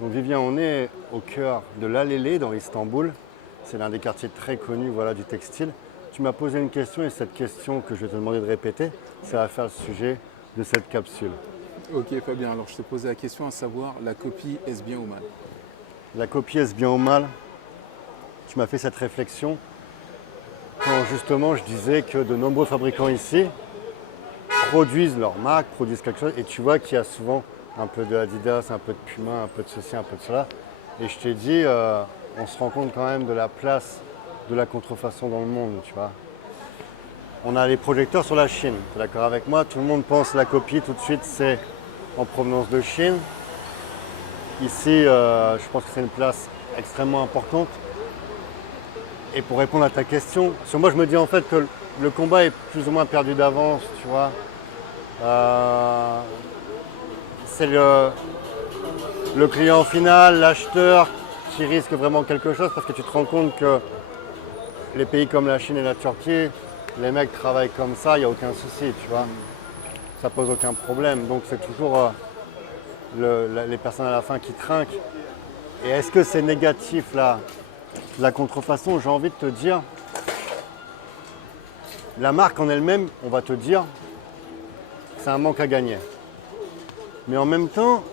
Donc Vivien, on est au cœur de l'Alélé dans Istanbul. C'est l'un des quartiers très connus voilà, du textile. Tu m'as posé une question et cette question que je vais te demander de répéter, ça va faire le sujet de cette capsule. Ok Fabien, alors je te posais la question à savoir, la copie, est-ce bien ou mal? La copie, est-ce bien ou mal? Tu m'as fait cette réflexion quand justement je disais que de nombreux fabricants ici produisent leur marque, produisent quelque chose et tu vois qu'il y a souvent un peu de Adidas, un peu de Puma, un peu de ceci, un peu de cela. Et je t'ai dit, on se rend compte quand même de la place de la contrefaçon dans le monde, tu vois. On a les projecteurs sur la Chine, tu es d'accord avec moi? Tout le monde pense la copie, tout de suite c'est en provenance de Chine. Ici, je pense que c'est une place extrêmement importante. Et pour répondre à ta question, parce que moi je me dis en fait que le combat est plus ou moins perdu d'avance, tu vois. Euh, c'est le client final, l'acheteur qui risque vraiment quelque chose parce que tu te rends compte que les pays comme la Chine et la Turquie, les mecs travaillent comme ça, il n'y a aucun souci, tu vois. Ça pose aucun problème. Donc c'est toujours les personnes à la fin qui trinquent. Et est-ce que c'est négatif là, la contrefaçon? J'ai envie de te dire, la marque en elle-même, on va te dire, c'est un manque à gagner. Mais en même temps,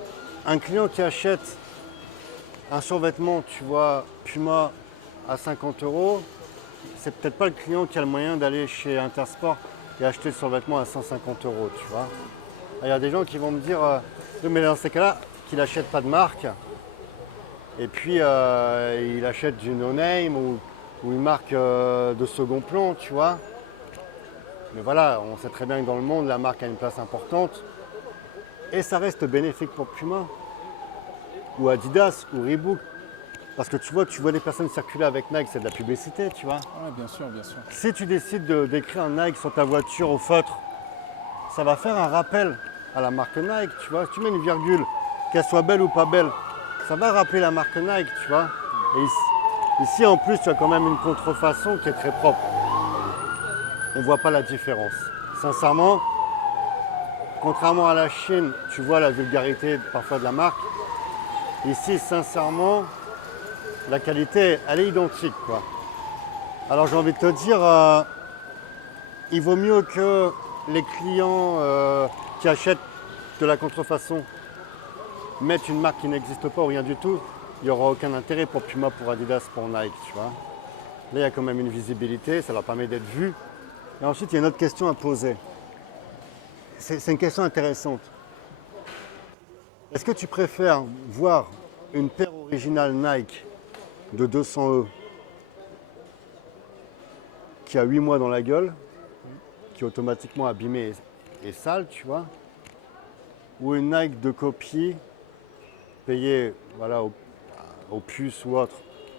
un client qui achète un survêtement, tu vois, Puma à 50 euros, c'est peut-être pas le client qui a le moyen d'aller chez Intersport et acheter le survêtement à 150 euros, tu vois. Il y a des gens qui vont me dire, oui, mais dans ces cas-là, qu'il n'achète pas de marque, et puis il achète du no-name ou une marque de second plan, tu vois. Mais voilà, on sait très bien que dans le monde, la marque a une place importante. Et ça reste bénéfique pour Puma, ou Adidas, ou Reebok. Parce que tu vois des personnes circuler avec Nike, c'est de la publicité, tu vois. Ouais, bien sûr, bien sûr. Si tu décides d'écrire un Nike sur ta voiture au feutre, ça va faire un rappel à la marque Nike, tu vois. Si tu mets une virgule, qu'elle soit belle ou pas belle, ça va rappeler la marque Nike, tu vois. Et ici en plus, tu as quand même une contrefaçon qui est très propre. On ne voit pas la différence. Sincèrement, contrairement à la Chine, tu vois la vulgarité parfois de la marque. Ici, sincèrement, la qualité, elle est identique, quoi. Alors j'ai envie de te dire, il vaut mieux que les clients qui achètent de la contrefaçon mettent une marque qui n'existe pas ou rien du tout. Il n'y aura aucun intérêt pour Puma, pour Adidas, pour Nike, tu vois. Là, il y a quand même une visibilité, ça leur permet d'être vus. Et ensuite, il y a une autre question à poser. C'est une question intéressante. Est-ce que tu préfères voir une paire originale Nike de 200 E qui a 8 mois dans la gueule, qui est automatiquement abîmée et sale, tu vois, ou une Nike de copie payée voilà, au puce ou autre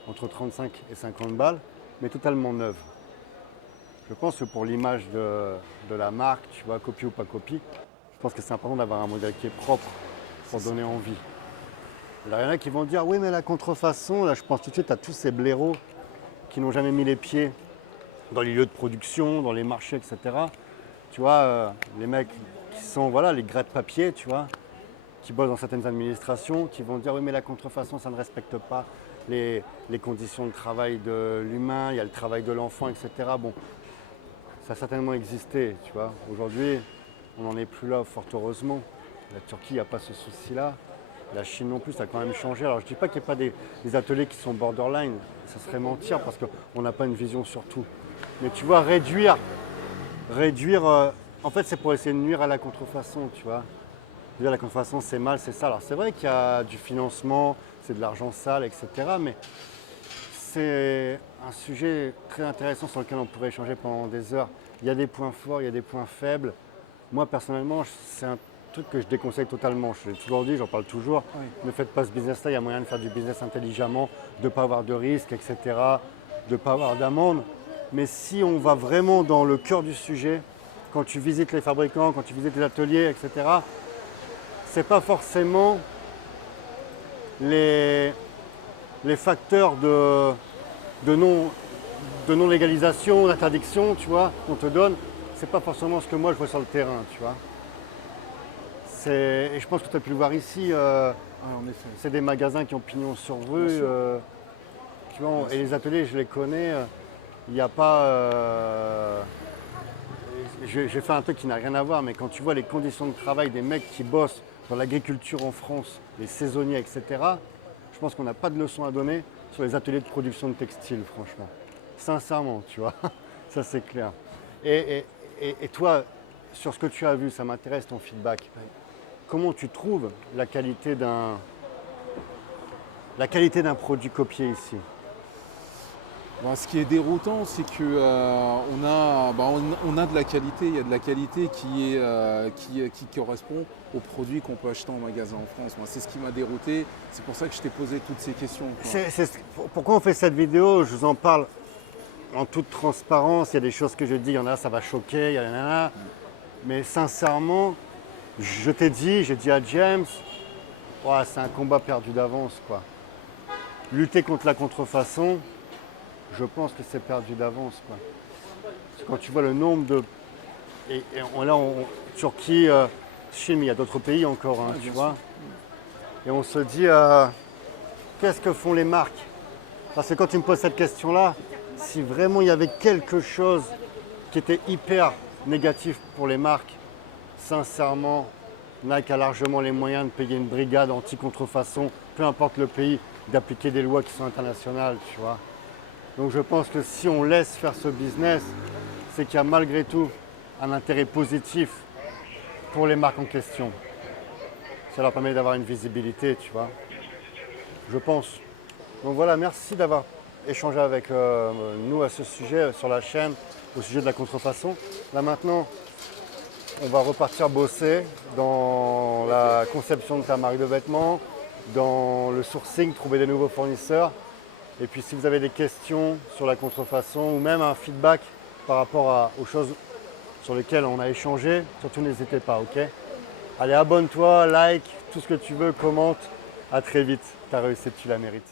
entre 35 et 50 balles, mais totalement neuve? Je pense que pour l'image de la marque, tu vois, copie ou pas copie, je pense que c'est important d'avoir un modèle qui est propre pour donner envie. Alors, il y en a qui vont dire, oui, mais la contrefaçon, là, je pense tout de suite à tous ces blaireaux qui n'ont jamais mis les pieds dans les lieux de production, dans les marchés, etc. Tu vois, les mecs qui sont, voilà, les grès de papier, tu vois, qui bossent dans certaines administrations, qui vont dire, oui, mais la contrefaçon, ça ne respecte pas les conditions de travail de l'humain, il y a le travail de l'enfant, etc. Bon, ça a certainement existé, tu vois. Aujourd'hui, on n'en est plus là, fort heureusement. La Turquie, il n'y a pas ce souci-là. La Chine non plus, ça a quand même changé. Alors je ne dis pas qu'il n'y a pas des ateliers qui sont borderline, ça serait mentir parce qu'on n'a pas une vision sur tout. Mais tu vois, réduire, en fait c'est pour essayer de nuire à la contrefaçon, tu vois. Dire la contrefaçon c'est mal, c'est ça. Alors c'est vrai qu'il y a du financement, c'est de l'argent sale, etc. Mais c'est un sujet très intéressant sur lequel on pourrait échanger pendant des heures. Il y a des points forts, il y a des points faibles. Moi personnellement, c'est un truc que je déconseille totalement. Je l'ai toujours dit, j'en parle toujours. Oui. Ne faites pas ce business-là, il y a moyen de faire du business intelligemment, de ne pas avoir de risques, etc., de ne pas avoir d'amende. Mais si on va vraiment dans le cœur du sujet, quand tu visites les fabricants, quand tu visites les ateliers, etc., c'est pas forcément les facteurs de non-légalisation, d'interdiction, tu vois, qu'on te donne, c'est pas forcément ce que moi je vois sur le terrain, tu vois. Et je pense que tu as pu le voir ici, en effet. C'est des magasins qui ont pignon sur rue. Bien sûr. Tu vois, Bien et les ateliers, je les connais. Il n'y a pas. J'ai fait un truc qui n'a rien à voir, mais quand tu vois les conditions de travail des mecs qui bossent dans l'agriculture en France, les saisonniers, etc., je pense qu'on n'a pas de leçon à donner sur les ateliers de production de textiles, franchement. Sincèrement, tu vois, ça c'est clair. Et toi, sur ce que tu as vu, ça m'intéresse ton feedback. Comment tu trouves la qualité d'un produit copié ici? Bah, ce qui est déroutant, c'est que on a de la qualité. Il y a de la qualité qui correspond aux produits qu'on peut acheter en magasin en France. Moi, c'est ce qui m'a dérouté. C'est pour ça que je t'ai posé toutes ces questions, quoi. Pourquoi on fait cette vidéo? Je vous en parle en toute transparence. Il y a des choses que je dis, il y en a, ça va choquer, il y en a. Mais sincèrement, j'ai dit à James, ouais, c'est un combat perdu d'avance, quoi. Lutter contre la contrefaçon, je pense que c'est perdu d'avance, quoi. Parce que quand tu vois le nombre de... Turquie, Chine, mais il y a d'autres pays encore, hein, tu vois. Et on se dit, qu'est-ce que font les marques? Parce que quand tu me poses cette question-là, si vraiment il y avait quelque chose qui était hyper négatif pour les marques, sincèrement, Nike a largement les moyens de payer une brigade anti-contrefaçon, peu importe le pays, d'appliquer des lois qui sont internationales, tu vois. Donc je pense que si on laisse faire ce business, c'est qu'il y a malgré tout un intérêt positif pour les marques en question. Ça leur permet d'avoir une visibilité, tu vois. Je pense. Donc voilà, merci d'avoir échangé avec nous à ce sujet sur la chaîne, au sujet de la contrefaçon. Là maintenant, on va repartir bosser dans la conception de ta marque de vêtements, dans le sourcing, trouver des nouveaux fournisseurs. Et puis si vous avez des questions sur la contrefaçon ou même un feedback par rapport aux choses sur lesquelles on a échangé, surtout n'hésitez pas, ok? Allez, abonne-toi, like, tout ce que tu veux, commente. À très vite, ta réussite, tu la mérites.